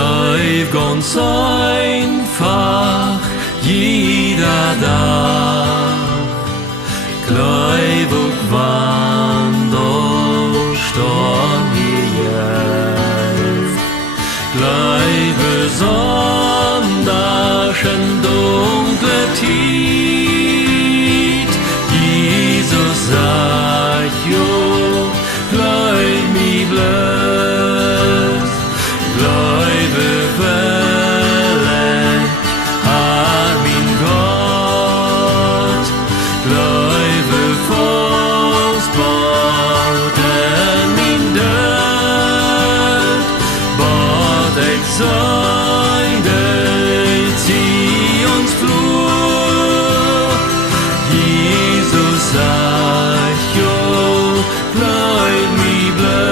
bleib ganz einfach jeder Tag, bleib und wann der Sturm hilft, bleib besonders in dunkle Tiet, Jesus sagt, jo, bleib mi blöd, bleibe willig an min Gott, bleibe vastbart in min död, bad ich seide, zieh uns flur, Jesus sagt, jo, bleib mi blöd.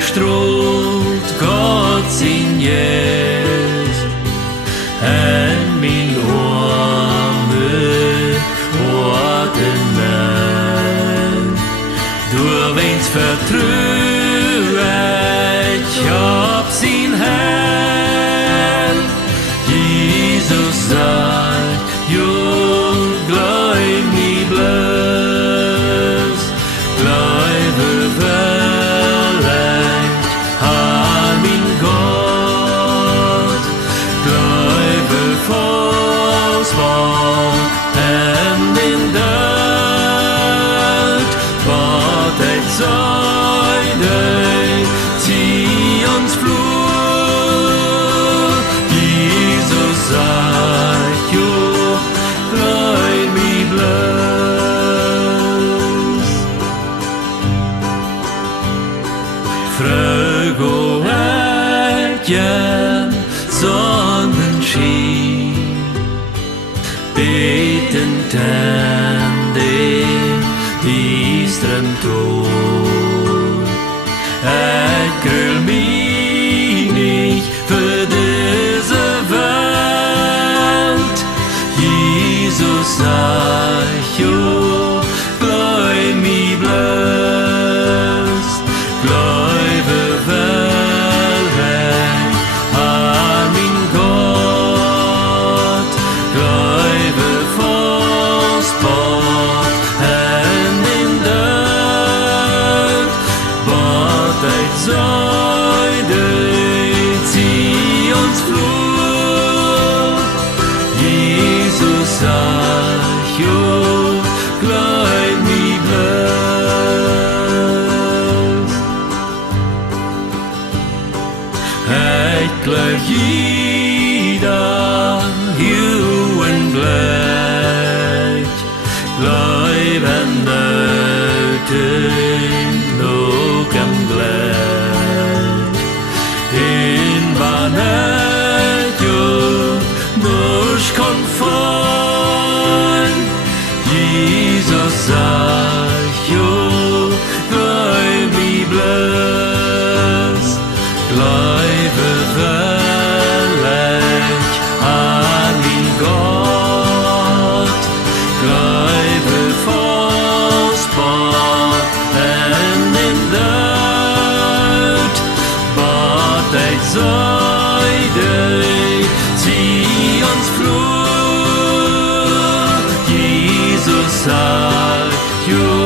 Overeenstroolt Gott sin jes en min arme åten men du vens vertruet op sin hand Jesus sagt jo bleib mi blöd bleibe willig an min Gott bleibe vastbart in den död wat ich seide zieh uns flur Jesus sagt jo bleib mi blöd frög och ätjen sonnenschein beten tänder die strömtor ich grüll mich nicht für diese Welt Jesus sagt jo bleib mi blöd bleibe willig an min Gott bleibe vastbart in den död wat ich seide zieh uns flur Jesus sagt jo bleib mi blöd ich glaub jeder huwen gleich bleiben nötig nog am gleich in banet jo nusch konform Jesus sagt jo bleib mi blöd bleibe willig an min Gott bleibe vastbart in den död wat ich seide zieh uns flur Jesus sagt jo